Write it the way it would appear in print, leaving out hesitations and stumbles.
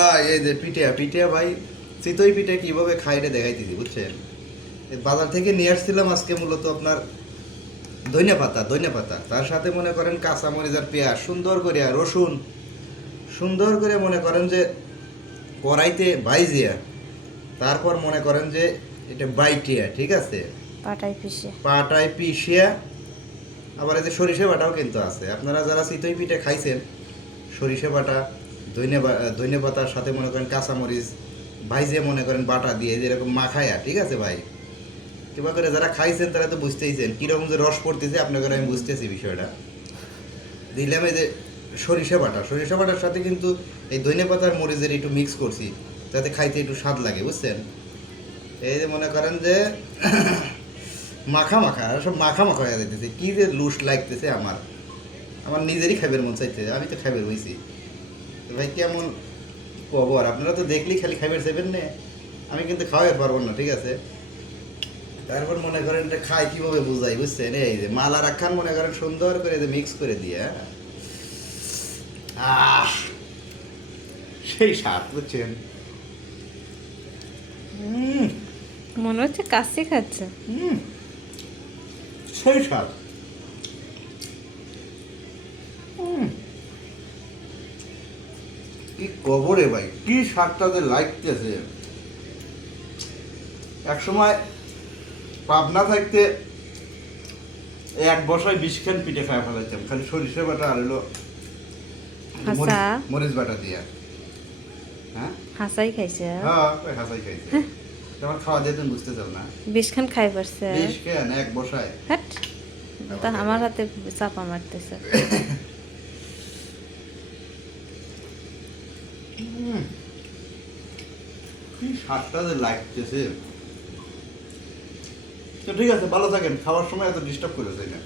ভাই এই যে পিঠা ভাই চিতই পিঠা কিভাবে খাই এটা দেখাইতেছি বুঝছেন। বাজার থেকে নিয়ে আসছিলাম আজকে মূলত আপনার ধনিয়া পাতা তার সাথে মনে করেন কাঁচামরিচ আর পেঁয়াজ সুন্দর করে রসুন সুন্দর করে মনে করেন যে কড়াইতে ভাইজিয়া তারপর মনে করেন যে এটা বাইটিয়া ঠিক আছে পাটায় পিষিয়া আবার এই যে সরিষা বাটাও কিন্তু আছে। আপনারা যারা চিতই পিঠা খাইছেন সরিষা বাটা ধনিয়া পাতার সাথে মনে করেন কাঁচামরিচ ভাইজিয়া মনে করেন বাটা দিয়ে যেরকম মাখায়া ঠিক আছে ভাই কিবা করে যারা খাইছেন তারা তো বুঝতেইছেন কিরকম যে রস পড়তেছে আপনাদের আমি বুঝতেছি বিষয়টা। দিলাম এই যে সরিষা বাটার সাথে কিন্তু এই ধনিয়া পাতার মরিচের একটু মিক্স করছি যাতে খাইতে একটু স্বাদ লাগে বুঝছেন। এই যে মনে করেন যে মাখা সব মাখা হয়ে যাইতেছে কি যে লুস লাগতেছে আমার নিজেরই খাইবের মন চাইতেছে আমি তো খাইবের হইছি ভাই কেমন খবর আপনারা তো দেখলেই খালি খাইবের চাইবেন না আমি কিন্তু খাওয়াই পারবো না ঠিক আছে। তারপর মনে করেন এটা খাই কিভাবে বুঝাই বুঝছেন এই যে মালা রাখান মনে করেন সুন্দর করে মিক্স করে দিয়ে সেই স্বাদ বুঝছেন। মনে হচ্ছে কাশি খাচ্ছে সেই স্বাদ কি কবরে ভাই কি স্বাদটা যে লাগতেছে। এক সময় পাবনা থাকতে এক বসায় 20 খান পিঠে খাওয়া ফেলাইতাম খালি সরিষা বাটা আর হলো মরিচ বাটা দিয়া। হ্যাঁ হাসাই খাইছে ওই হাসাই খাইছে তোমার খাওয়া দিয়ে তুমি বুঝতে চাও না 20 খান খাই পারছে 20 খান এক বসায় হ্যাট তা আমার হাতে চাপা মারতেছে। কি স্বাদটা যে লাগতেছে। তো ঠিক আছে ভালো থাকেন খাওয়ার সময় এত ডিস্টার্ব করে যাই না।